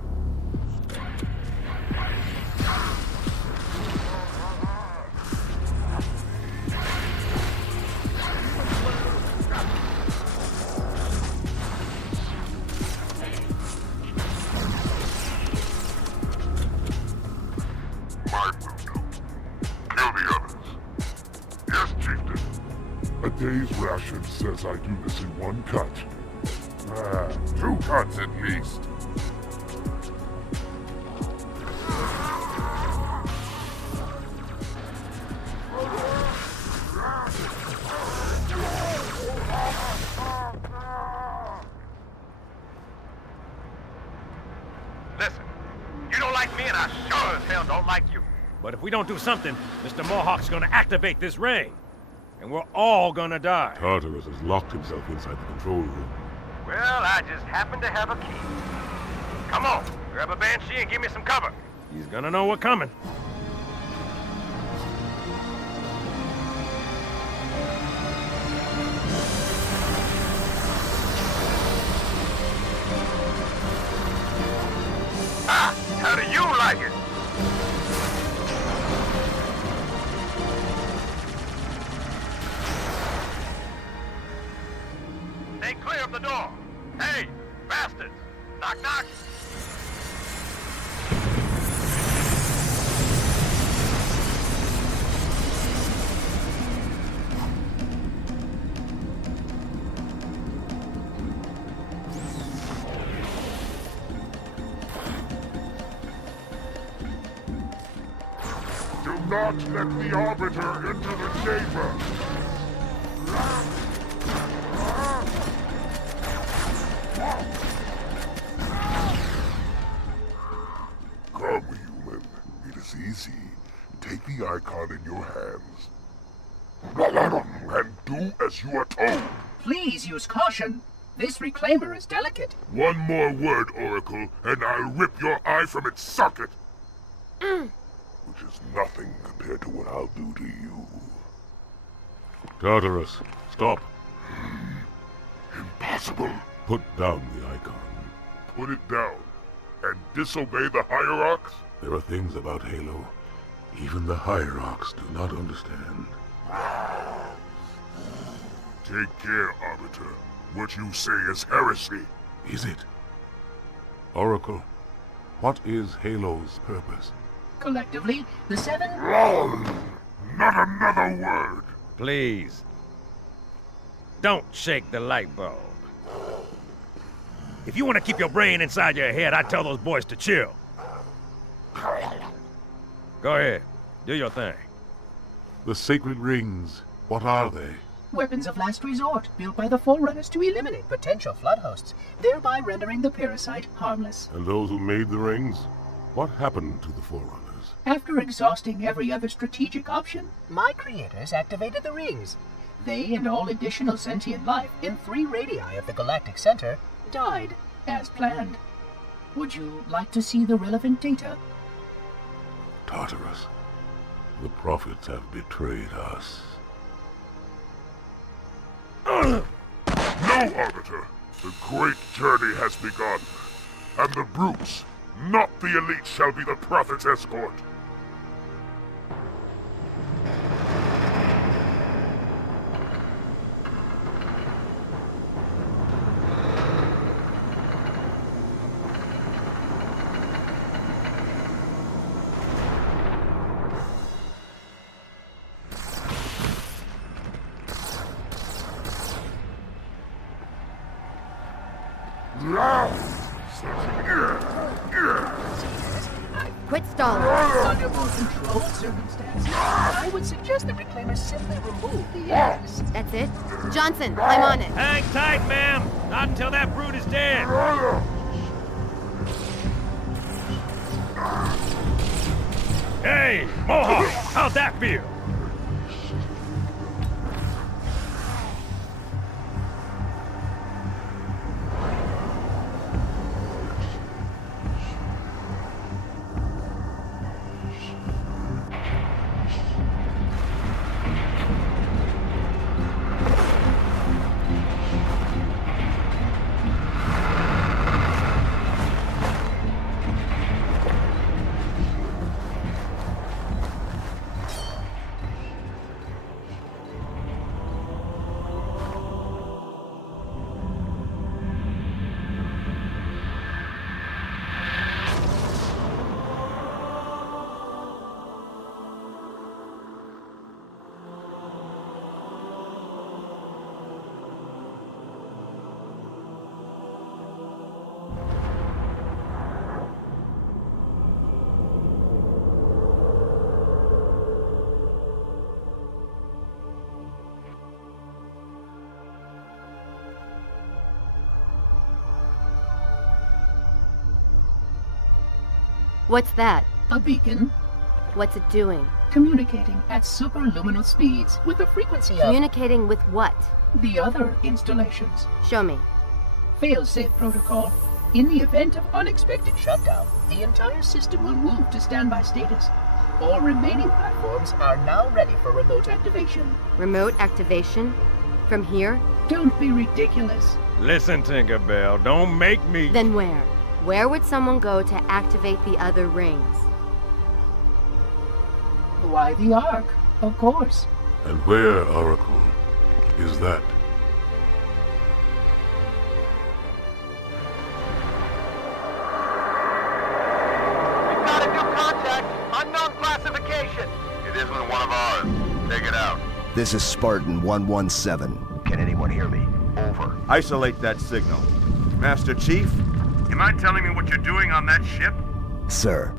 move. Kill the others. Yes, Chieftain. A day's ration says I do this in one cut. 2 cuts at least. Listen, you don't like me and I sure as hell don't like you. But if we don't do something, Mr. Mohawk's gonna activate this ring. And we're all gonna die. Tartarus has locked himself inside the control room. Well, I just happen to have a key. Come on, grab a Banshee and give me some cover. He's gonna know we're coming. How do you like it? Stay clear of the door. Hey, bastards! Knock, knock! Do not let the Arbiter into the chamber! Come, human. It is easy. Take the icon in your hands. And do as you are told. Please use caution. This reclaimer is delicate. One more word, Oracle, and I'll rip your eye from its socket. Which is nothing compared to what I'll do to you. Tartarus, stop. Impossible. Put down the icon. Put it down and disobey the Hierarchs? There are things about Halo even the Hierarchs do not understand. Take care, Arbiter. What you say is heresy. Is it? Oracle, what is Halo's purpose? Collectively, the 7... Not another word! Please. Don't shake the light bulb. If you want to keep your brain inside your head, I'd tell those boys to chill. Go ahead. Do your thing. The sacred rings, what are they? Weapons of last resort, built by the Forerunners to eliminate potential flood hosts, thereby rendering the parasite harmless. And those who made the rings? What happened to the Forerunners? After exhausting every other strategic option, my creators activated the rings. They and all additional sentient life in 3 radii of the galactic center died, as planned. Would you like to see the relevant data? Tartarus, the prophets have betrayed us. No, Arbiter! The great journey has begun, and the brutes, not the elite, shall be the Prophet's escort. Quit stalling. Under more controlled circumstances, I would suggest the reclaimers simply remove the eggs. That's it? Johnson, I'm on it. Hang tight, ma'am. Not until that brute is dead. Hey, Mohawk, how'd that feel? What's that? A beacon. What's it doing? Communicating at superluminal speeds with the frequency of... Communicating with what? The other installations. Show me. Fail-safe protocol. In the event of unexpected shutdown, the entire system will move to standby status. All remaining platforms are now ready for remote activation. Remote activation? From here? Don't be ridiculous. Listen, Tinkerbell, don't make me... Then where? Where would someone go to activate the other rings? Why, the Ark, of course. And where, Oracle, is that? We've got a new contact. Unknown classification. It isn't one of ours. Take it out. This is Spartan 117. Can anyone hear me? Over. Isolate that signal. Master Chief, you mind telling me what you're doing on that ship? Sir,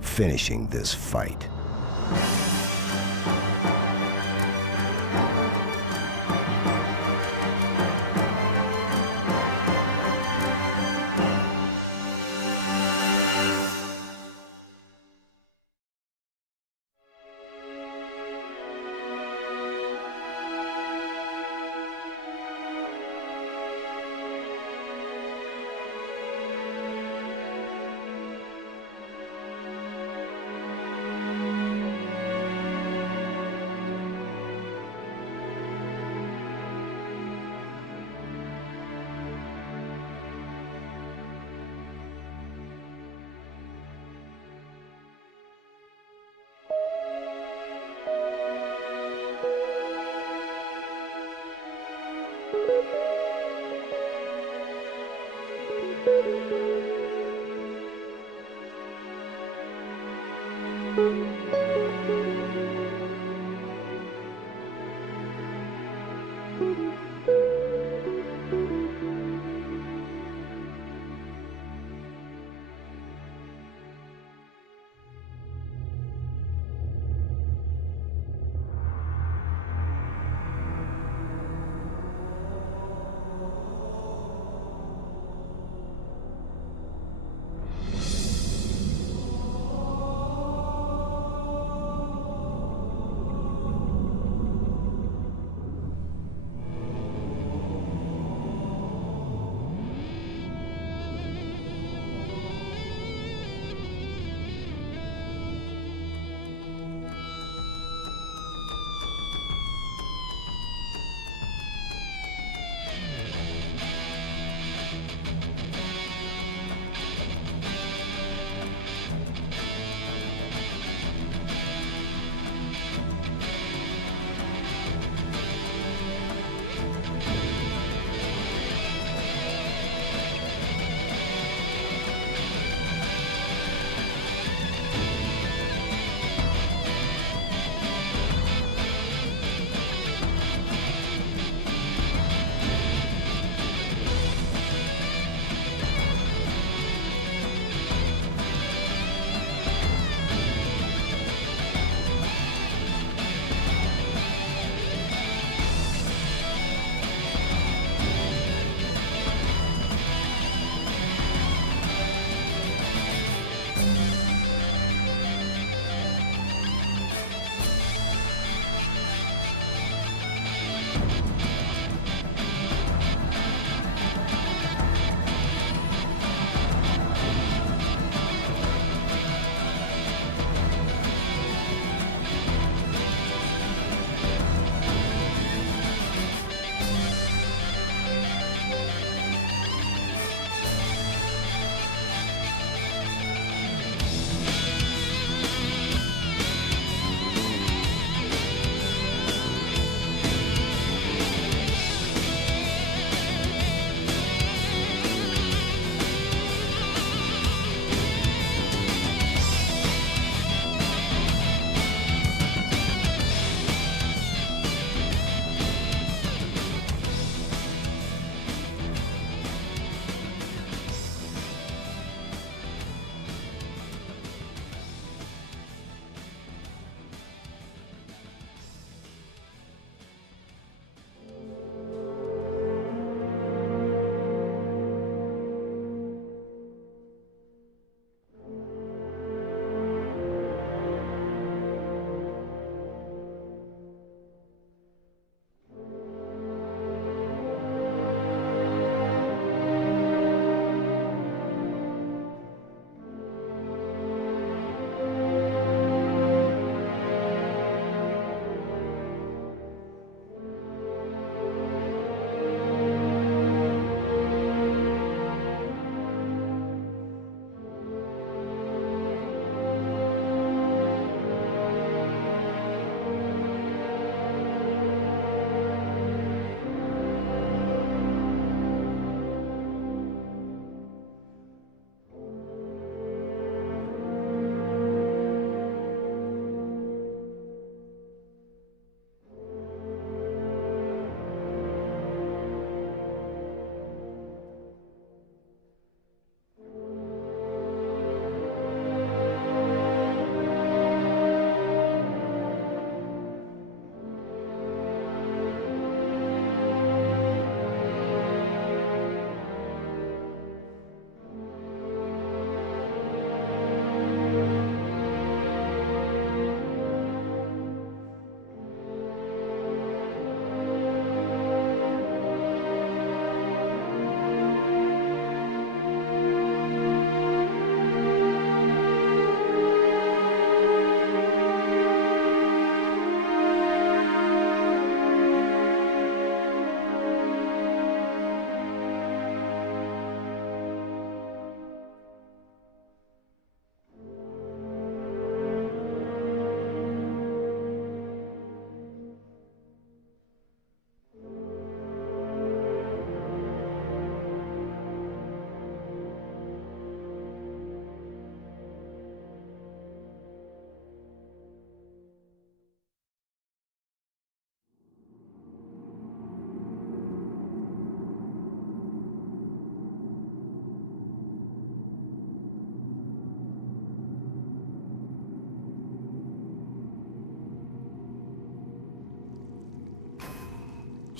finishing this fight.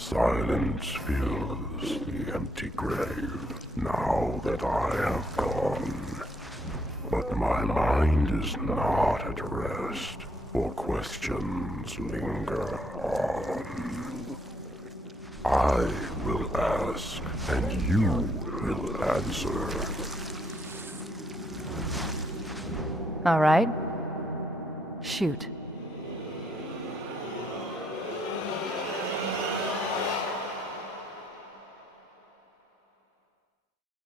Silence fills the empty grave, now that I have gone. But my mind is not at rest, for questions linger on. I will ask, and you will answer. All right. Shoot.